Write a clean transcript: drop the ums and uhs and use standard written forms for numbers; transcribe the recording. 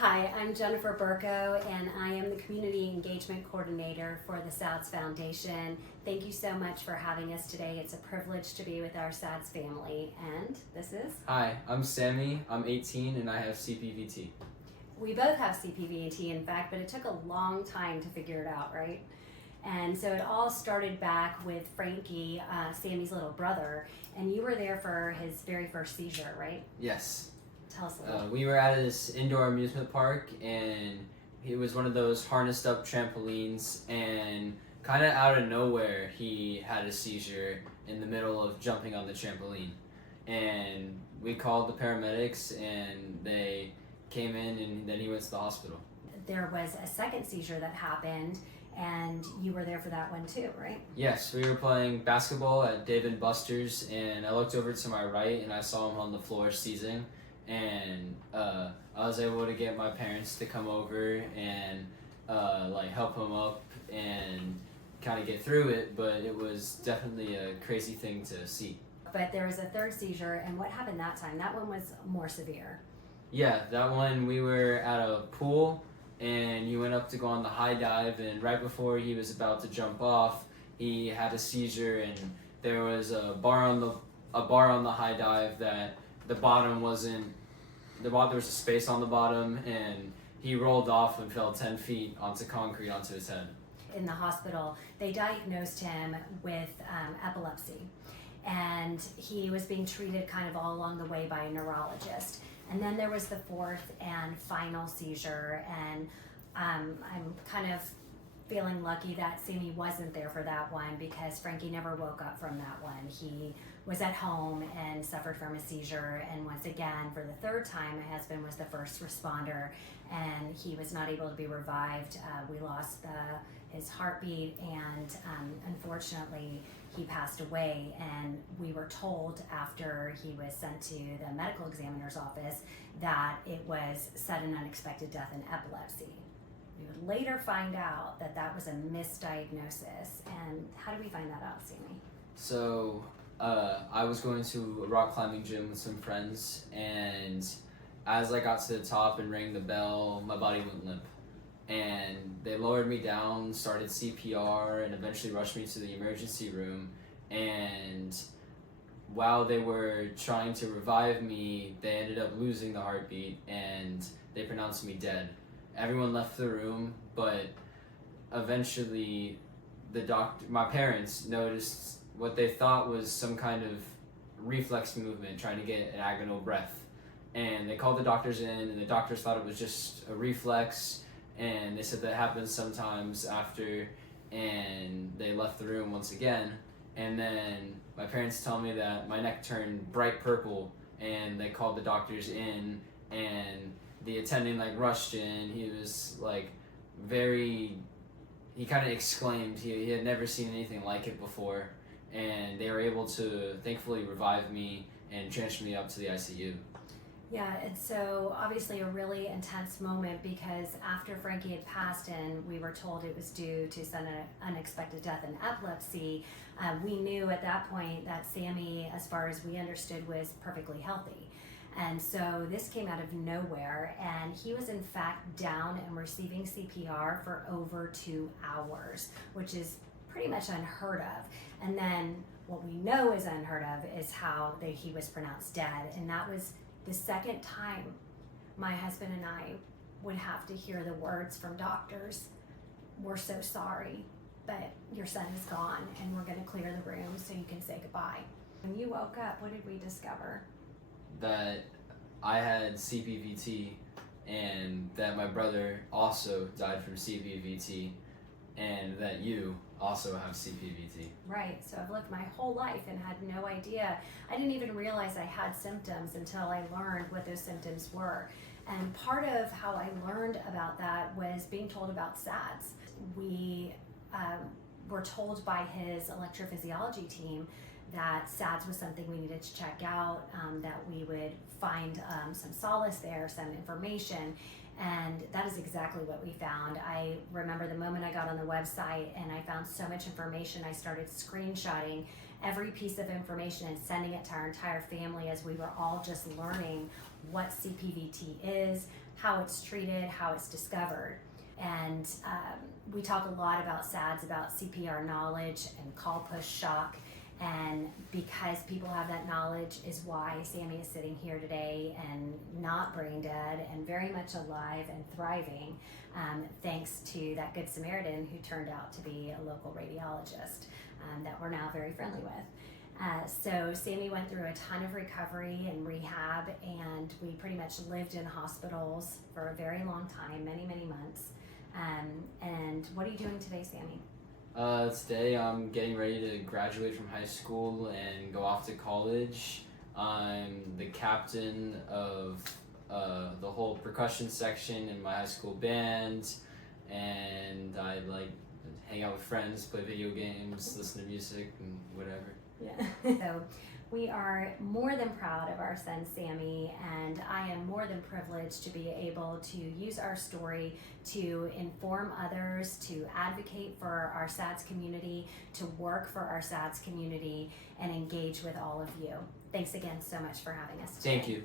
Hi, I'm Jennifer Berko, and I am the Community Engagement Coordinator for the SADS Foundation. Thank you so much for having us today. It's a privilege to be with our SADS family, and this is? Hi, I'm Sammy. I'm 18 and I have CPVT. We both have CPVT, in fact, but it took a long time to figure it out, right? And so it all started back with Frankie, Sammy's little brother, and you were there for his very first seizure, right? Yes. Tell us a little. We were at this indoor amusement park and it was one of those harnessed up trampolines, and kind of out of nowhere he had a seizure in the middle of jumping on the trampoline. And we called the paramedics and they came in and then he went to the hospital. There was a second seizure that happened, and you were there for that one too, right? Yes, we were playing basketball at Dave & Buster's and I looked over to my right and I saw him on the floor seizing. And I was able to get my parents to come over and help him up and kind of get through it, but it was definitely a crazy thing to see. But there was a third seizure, and what happened that time? That one was more severe. Yeah, that one, we were at a pool and he went up to go on the high dive, and right before he was about to jump off, he had a seizure, and there was a bar on the high dive that the bottom wasn't. There was a space on the bottom, and he rolled off and fell 10 feet onto concrete onto his head. In the hospital, they diagnosed him with epilepsy, and he was being treated kind of all along the way by a neurologist. And then there was the fourth and final seizure, and I'm kind of feeling lucky that Sammy wasn't there for that one, because Frankie never woke up from that one. He was at home and suffered from a seizure, and once again, for the third time, my husband was the first responder, and he was not able to be revived. We lost his heartbeat, and unfortunately, he passed away. And we were told after he was sent to the medical examiner's office that it was sudden unexpected death in epilepsy. We would later find out that that was a misdiagnosis. And how did we find that out, Sammy? So I was going to a rock climbing gym with some friends, and as I got to the top and rang the bell, my body went limp. And they lowered me down, started CPR, and eventually rushed me to the emergency room. And while they were trying to revive me, they ended up losing the heartbeat and they pronounced me dead. Everyone left the room, but eventually my parents noticed what they thought was some kind of reflex movement, trying to get an agonal breath. And they called the doctors in, and the doctors thought it was just a reflex, and they said that happens sometimes after, and they left the room once again. And then my parents tell me that my neck turned bright purple, and they called the doctors in, and the attending rushed in. He was he kind of exclaimed. He had never seen anything like it before, and they were able to thankfully revive me and transfer me up to the ICU. Yeah, it's so obviously a really intense moment, because after Frankie had passed and we were told it was due to sudden unexpected death in epilepsy, we knew at that point that Sammy, as far as we understood, was perfectly healthy. And so this came out of nowhere, and he was in fact down and receiving CPR for over 2 hours, which is pretty much unheard of. And then what we know is unheard of is how he was pronounced dead, and that was the second time my husband and I would have to hear the words from doctors, "We're so sorry, but your son is gone, and we're going to clear the room so you can say goodbye." When you woke up, what did we discover? That I had CPVT, and that my brother also died from CPVT, and that you also have CPVT. Right, so I've lived my whole life and had no idea. I didn't even realize I had symptoms until I learned what those symptoms were. And part of how I learned about that was being told about SADS. We were told by his electrophysiology team that SADS was something we needed to check out, that we would find some solace there, some information. And that is exactly what we found. I remember the moment I got on the website and I found so much information, I started screenshotting every piece of information and sending it to our entire family as we were all just learning what CPVT is, how it's treated, how it's discovered. And we talk a lot about SADS, about CPR knowledge and call push shock. And because people have that knowledge is why Sammy is sitting here today and not brain dead and very much alive and thriving, thanks to that Good Samaritan who turned out to be a local radiologist that we're now very friendly with. So Sammy went through a ton of recovery and rehab, and we pretty much lived in hospitals for a very long time, many, many months. And what are you doing today, Sammy? Today I'm getting ready to graduate from high school and go off to college. I'm the captain of the whole percussion section in my high school band, and I like hang out with friends, play video games, listen to music, and whatever. Yeah. So we are more than proud of our son Sammy, and I am more than privileged to be able to use our story to inform others, to advocate for our SADS community, to work for our SADS community, and engage with all of you. Thanks again so much for having us today. Thank you.